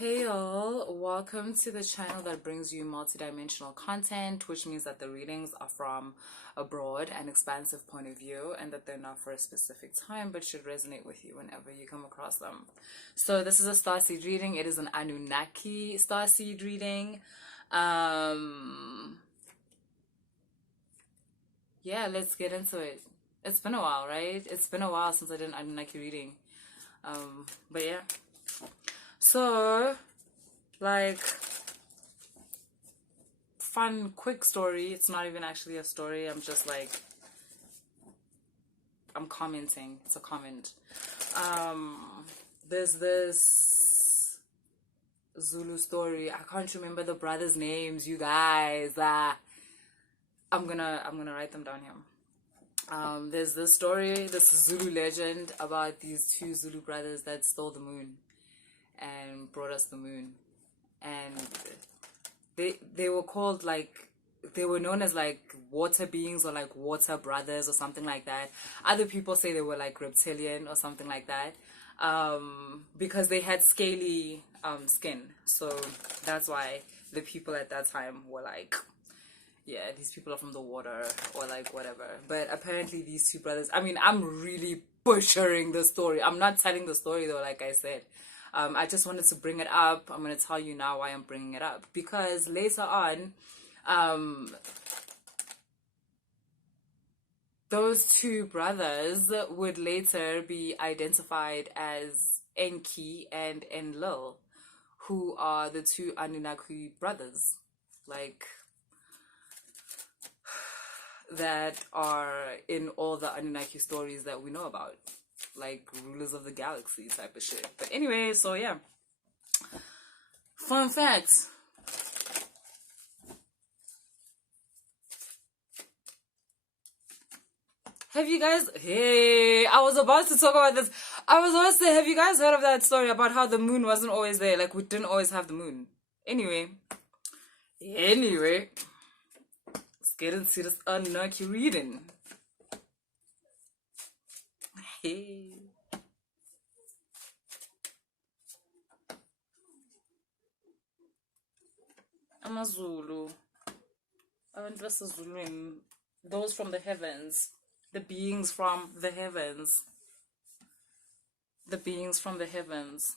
Hey y'all, welcome to the channel that brings you multidimensional content, which means that the readings are from a broad and expansive point of view and that they're not for a specific time but should resonate with you whenever you come across them. So this is a Starseed reading. It is an Anunnaki Starseed reading. Yeah, let's get into it. It's been a while, right? It's been a while since I did an Anunnaki reading. But yeah. So, like, fun, quick story. It's not even actually a story. I'm just like, I'm commenting. It's a comment. There's this Zulu story. I can't remember the brothers' names, you guys. I'm gonna write them down here. There's this story, this Zulu legend about these two Zulu brothers that stole the moon and brought us the moon, and they were called, like, they were known as like water beings or like water brothers or something like that. Other people say they were like reptilian or something like that, because they had scaly skin. So that's why the people at that time were like, yeah, these people are from the water or like whatever. But apparently these two brothers, I mean, I'm really butchering the story. I'm not telling the story though, like I said. I just wanted to bring it up. I'm going to tell you now why I'm bringing it up. Because later on, those two brothers would later be identified as Enki and Enlil, who are the two Anunnaki brothers. Like, that are in all the Anunnaki stories that we know about, like rulers of the galaxy type of shit. But anyway, so yeah, fun facts. Have you guys, hey, I was about to talk about this. I was about to say, have you guys heard of that story about how the moon wasn't always there? Like, we didn't always have the moon. Anyway, let's get into this Anunnaki reading. Hey. AmaZulu. Abantu baseZulwini. Those from the heavens. The beings from the heavens. The beings from the heavens.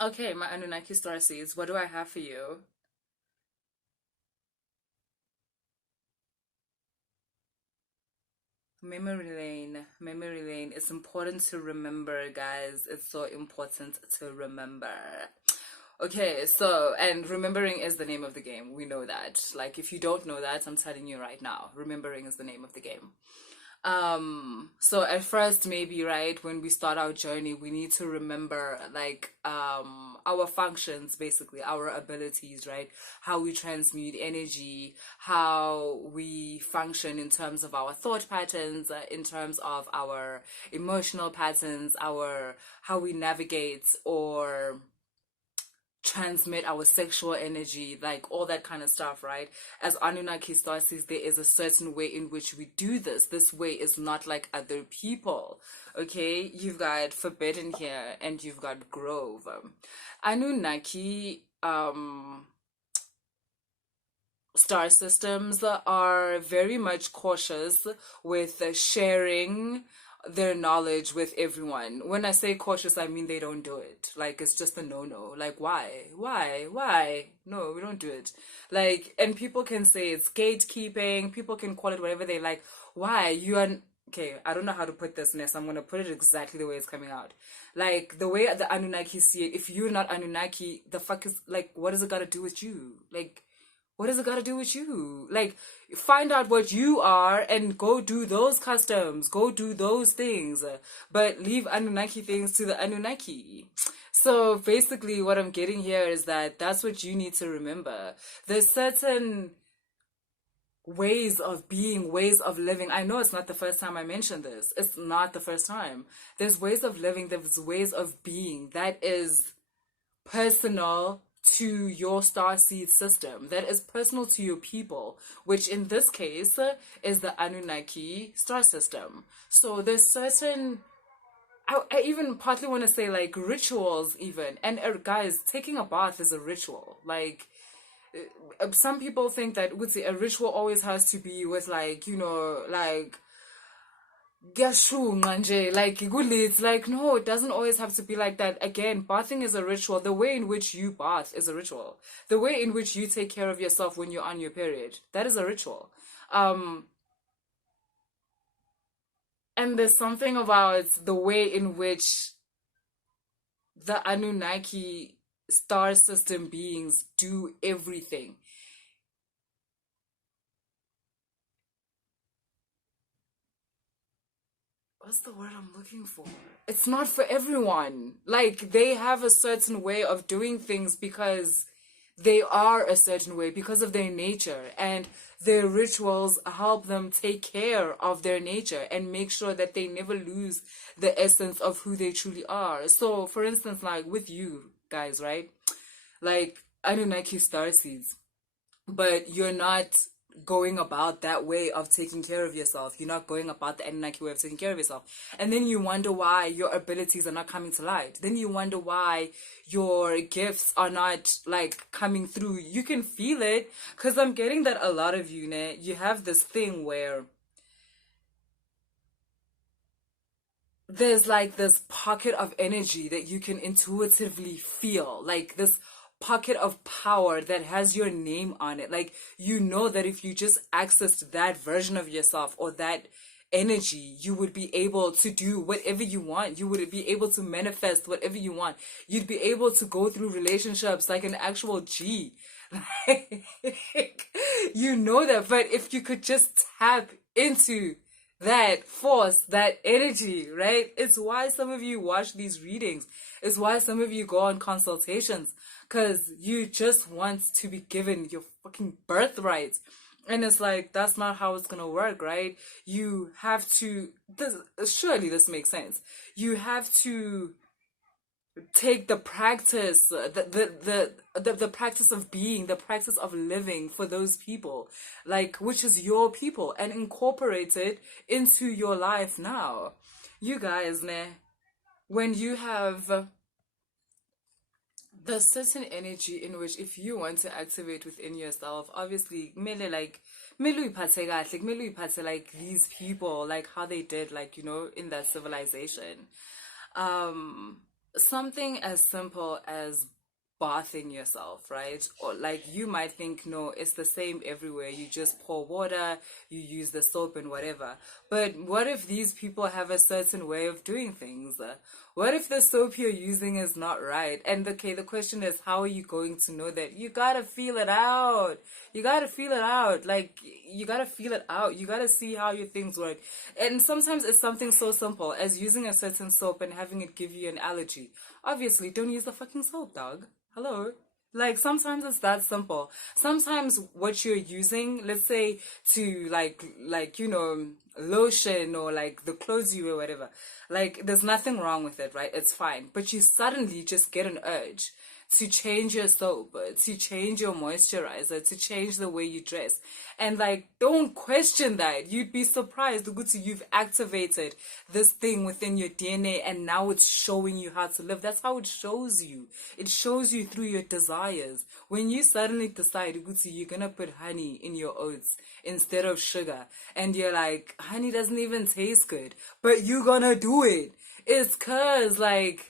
Okay, my Anunnaki starseeds, what do I have for you? Memory lane. It's important to remember, guys. It's so important to remember. Okay, so, and remembering is the name of the game. We know that. Like, if you don't know that, I'm telling you right now, remembering is the name of the game. So at first, maybe, right, when we start our journey, we need to remember, like, our functions, basically, our abilities, right? How we transmute energy, how we function in terms of our thought patterns, in terms of our emotional patterns, how we navigate or transmit our sexual energy, like all that kind of stuff, right? As Anunnaki starseeds, there is a certain way in which we do this. This way is not like other people, okay? You've got Forbidden here and you've got Grove. Anunnaki star systems are very much cautious with sharing their knowledge with everyone. When I say cautious, I mean they don't do it. Like, it's just a no-no. Like, why? No, we don't do it. Like, and people can say it's gatekeeping, people can call it whatever they like. Why? You are, okay, I don't know how to put this, Ness. I'm gonna put it exactly the way it's coming out. Like, the way the Anunnaki see it, if you're not Anunnaki, the fuck is, like, what does it gotta do with you? Like, what does it got to do with you? Like, find out what you are and go do those customs. Go do those things. But leave Anunnaki things to the Anunnaki. So basically what I'm getting here is that that's what you need to remember. There's certain ways of being, ways of living. I know it's not the first time I mentioned this. It's not the first time. There's ways of living. There's ways of being that is personal to your starseed system, that is personal to your people, which in this case is the Anunnaki star system. So there's certain, I even partly want to say like rituals even. And guys, taking a bath is a ritual. Like, some people think that with a ritual always has to be with like, you know, like Gashunga nje, like it's like, no, it doesn't always have to be like that. Again, bathing is a ritual. The way in which you bath is a ritual. The way in which you take care of yourself when you're on your period, that is a ritual. And there's something about the way in which the Anunnaki star system beings do everything. What's the word I'm looking for? It's not for everyone. Like, they have a certain way of doing things because they are a certain way, because of their nature, and their rituals help them take care of their nature and make sure that they never lose the essence of who they truly are. So, for instance, like with you guys, right? Like, Anunnaki starseeds, but you're not going about that way of taking care of yourself. You're not going about the Anunnaki way of taking care of yourself. And then you wonder why your abilities are not coming to light. Then you wonder why your gifts are not like coming through. You can feel it, because I'm getting that a lot of you, you have this thing where there's like this pocket of energy that you can intuitively feel, like this pocket of power that has your name on it. Like, you know that if you just accessed that version of yourself or that energy, you would be able to do whatever you want. You would be able to manifest whatever you want. You'd be able to go through relationships like an actual G. Like, you know that. But if you could just tap into that force, that energy, right? It's why some of you watch these readings. It's why some of you go on consultations, because you just want to be given your fucking birthright. And it's like, that's not how it's gonna work, right? You have to, surely this makes sense. You have to take the practice, the practice of being, the practice of living for those people, like, which is your people, and incorporate it into your life now. You guys, when you have the certain energy in which, if you want to activate within yourself, obviously like these people, like how they did, like, you know, in that civilization. Something as simple as bathing yourself, right? Or like, you might think, no, it's the same everywhere. You just pour water, you use the soap and whatever. But what if these people have a certain way of doing things? What if the soap you're using is not right? And okay, the question is, how are you going to know that? You gotta feel it out. You gotta feel it out. Like, you gotta feel it out. You gotta see how your things work. And sometimes it's something so simple as using a certain soap and having it give you an allergy. Obviously, don't use the fucking soap, dog. Hello? Like, sometimes it's that simple. Sometimes what you're using, let's say to like, you know, lotion or like the clothes you wear, whatever. Like, there's nothing wrong with it, right? It's fine. But you suddenly just get an urge to change your soap, to change your moisturizer, to change the way you dress. And like, don't question that. You'd be surprised, Uguti, you've activated this thing within your DNA and now it's showing you how to live. That's how it shows you. It shows you through your desires. When you suddenly decide, Uguti, you're gonna put honey in your oats instead of sugar, and you're like, honey doesn't even taste good, but you're gonna do it. It's cause, like,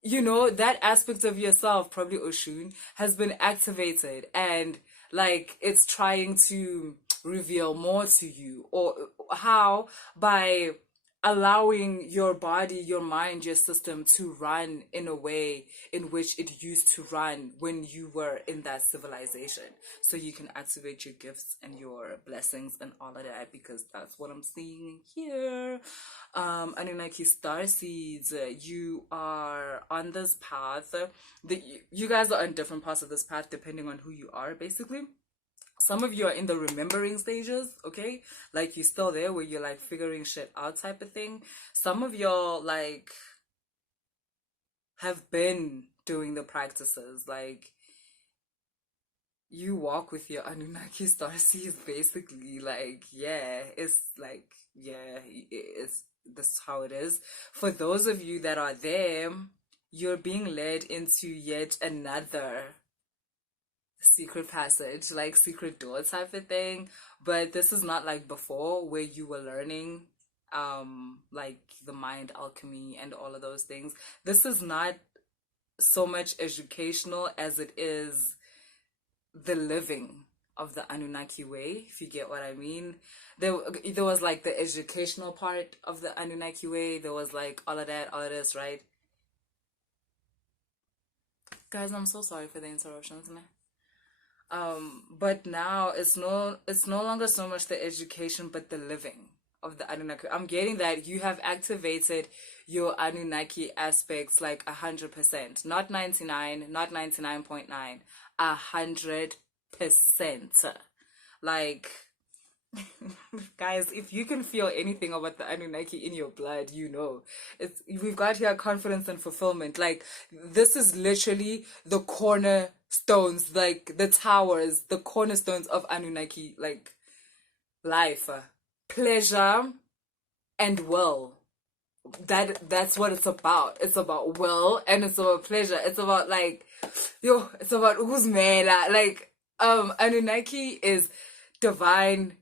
you know, that aspect of yourself, probably Oshun, has been activated, and like, it's trying to reveal more to you. Or how? By allowing your body, your mind, your system to run in a way in which it used to run when you were in that civilization, so you can activate your gifts and your blessings and all of that, because that's what I'm seeing here. Anunnaki starseeds, you are on this path. You guys are on different parts of this path depending on who you are, basically. Some of you are in the remembering stages, okay? Like, you're still there where you're like figuring shit out type of thing. Some of y'all like have been doing the practices. Like, you walk with your Anunnaki starseeds, basically. Like, yeah, it's like, yeah, it's this is how it is. For those of you that are there, you're being led into yet another secret passage, like secret door type of thing. But this is not like before where you were learning like the mind alchemy and all of those things. This is not so much educational as it is the living of the Anunnaki way, if you get what I mean. There was like the educational part of the Anunnaki way. There was like all of that, all of this, right? Guys, I'm so sorry for the interruptions, man. But now it's no longer so much the education, but the living of the Anunnaki. I'm getting that you have activated your Anunnaki aspects like 100%, not 99, not 99.9, 100%. Like, guys, if you can feel anything about the Anunnaki in your blood, you know. We've got here confidence and fulfillment. Like, this is literally the cornerstones, like the towers, the cornerstones of Anunnaki, like life, pleasure, and will. That's what it's about. It's about will and it's about pleasure. It's about like, yo, it's about who's man. Like, Anunnaki is divine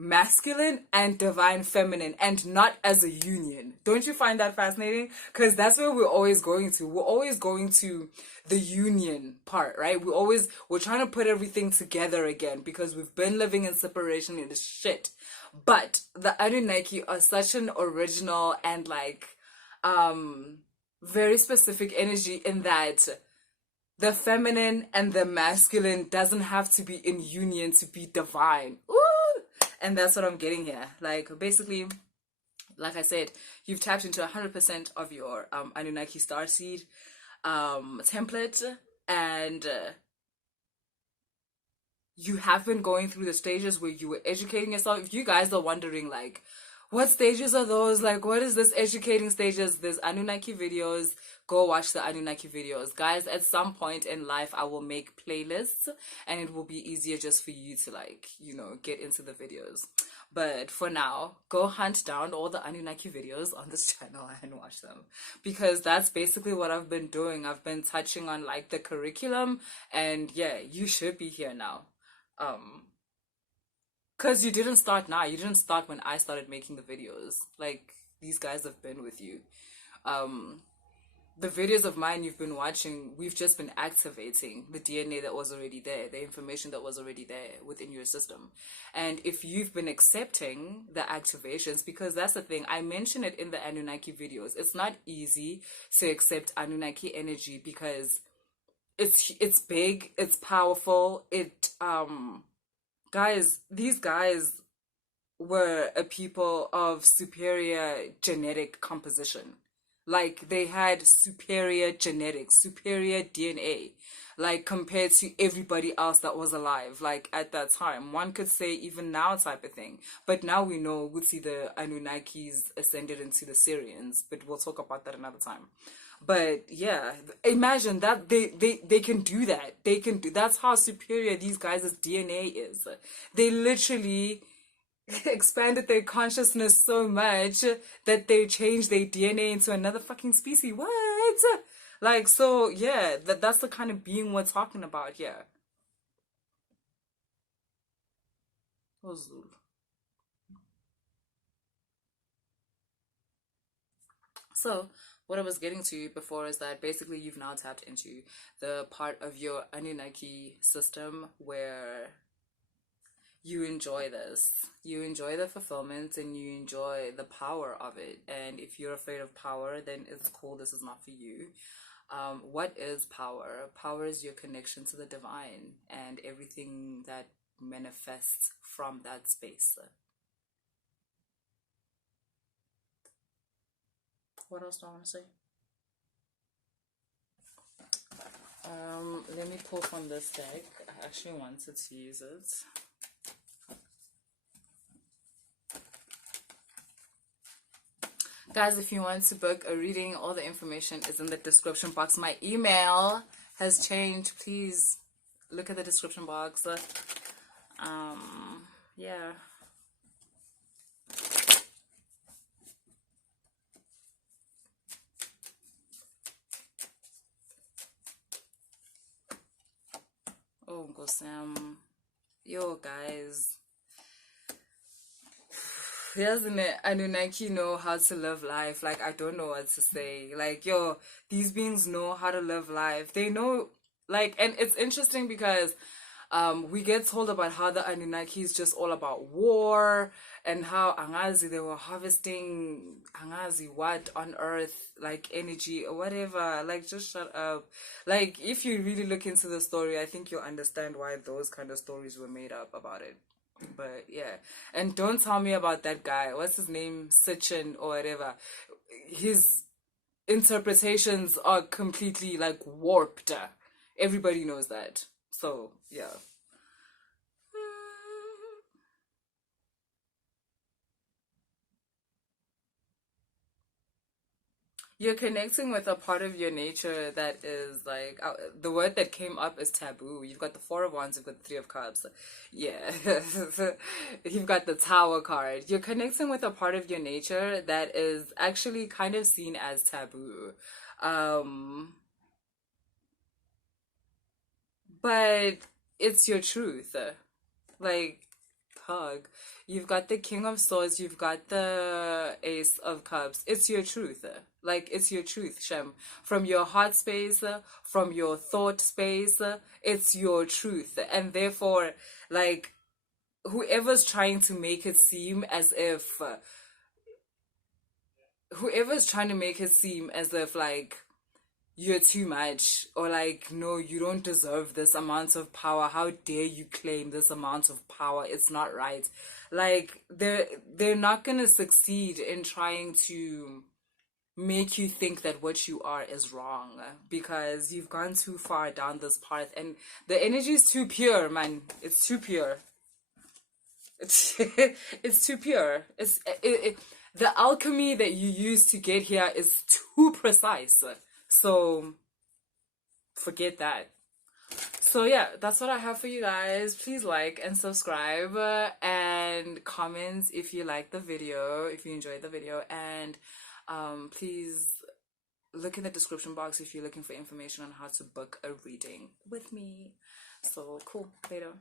masculine and divine feminine, and not as a union. Don't you find that fascinating? Because that's where we're always going to. We're always going to the union part, right? We're trying to put everything together again because we've been living in separation in this shit. But the Anunnaki are such an original and like very specific energy in that the feminine and the masculine doesn't have to be in union to be divine. Ooh! And that's what I'm getting here. Like, basically, like I said, you've tapped into 100% of your Anunnaki starseed template, and you have been going through the stages where you were educating yourself. If you guys are wondering, like, what stages are those? Like, what is this educating stages? There's Anunnaki videos. Go watch the Anunnaki videos. Guys, at some point in life, I will make playlists and it will be easier just for you to, like, you know, get into the videos. But for now, go hunt down all the Anunnaki videos on this channel and watch them. Because that's basically what I've been doing. I've been touching on, like, the curriculum. And yeah, you should be here now. Because you didn't start now. You didn't start when I started making the videos. Like, these guys have been with you. The videos of mine you've been watching, we've just been activating the DNA that was already there, the information that was already there within your system. And if you've been accepting the activations, because that's the thing, I mentioned it in the Anunnaki videos, it's not easy to accept Anunnaki energy because it's big, it's powerful, guys, these guys were a people of superior genetic composition. Like, they had superior genetics, superior DNA, like, compared to everybody else that was alive, like, at that time. One could say even now type of thing. But now we know, we'd see the Anunnakis ascended into the Syrians, but we'll talk about that another time. But yeah, imagine that they can do that. That's how superior these guys' DNA is. They literally expanded their consciousness so much that they changed their DNA into another fucking species. What? Like, so yeah, that's the kind of being we're talking about here. So what I was getting to before is that basically you've now tapped into the part of your Anunnaki system where you enjoy this. You enjoy the fulfillment and you enjoy the power of it. And if you're afraid of power, then it's cool. This is not for you. What is power? Power is your connection to the divine and everything that manifests from that space. What else do I want to say? Let me pull from this deck. I actually wanted to use it. Guys, if you want to book a reading, all the information is in the description box. My email has changed. Please look at the description box. Yeah. Oh, go Sam. Yo, guys. Doesn't it? Anunnaki know how to live life. Like, I don't know what to say. Like, yo, these beings know how to live life. They know, like, and it's interesting because we get told about how the Anunnaki is just all about war and how Angazi, they were harvesting Angazi what on earth, like energy or whatever. Like, just shut up. Like, if you really look into the story, I think you'll understand why those kind of stories were made up about it. But yeah, and don't tell me about that guy. What's his name? Sitchin or whatever. His interpretations are completely like warped. Everybody knows that. So yeah. You're connecting with a part of your nature that is like the word that came up is taboo. You've got the Four of Wands, you've got the Three of Cups. Yeah. You've got the Tower card. You're connecting with a part of your nature that is actually kind of seen as taboo. Um, but it's your truth. Like, hug. You've got the King of Swords, you've got the Ace of Cups. It's your truth. Like, it's your truth, Shem. From your heart space, from your thought space, it's your truth. And therefore, like, whoever's trying to make it seem as if, whoever's trying to make it seem as if, like, you're too much, or like, no, you don't deserve this amount of power, how dare you claim this amount of power, it's not right. Like, they're not gonna succeed in trying to make you think that what you are is wrong, because you've gone too far down this path, and the energy is too pure, man. It's too pure. It's too pure. The alchemy that you use to get here is too precise. So forget that. So yeah, that's what I have for you guys. Please like and subscribe, and comment if you like the video, if you enjoyed the video, and please look in the description box if you're looking for information on how to book a reading with me. So cool. Later.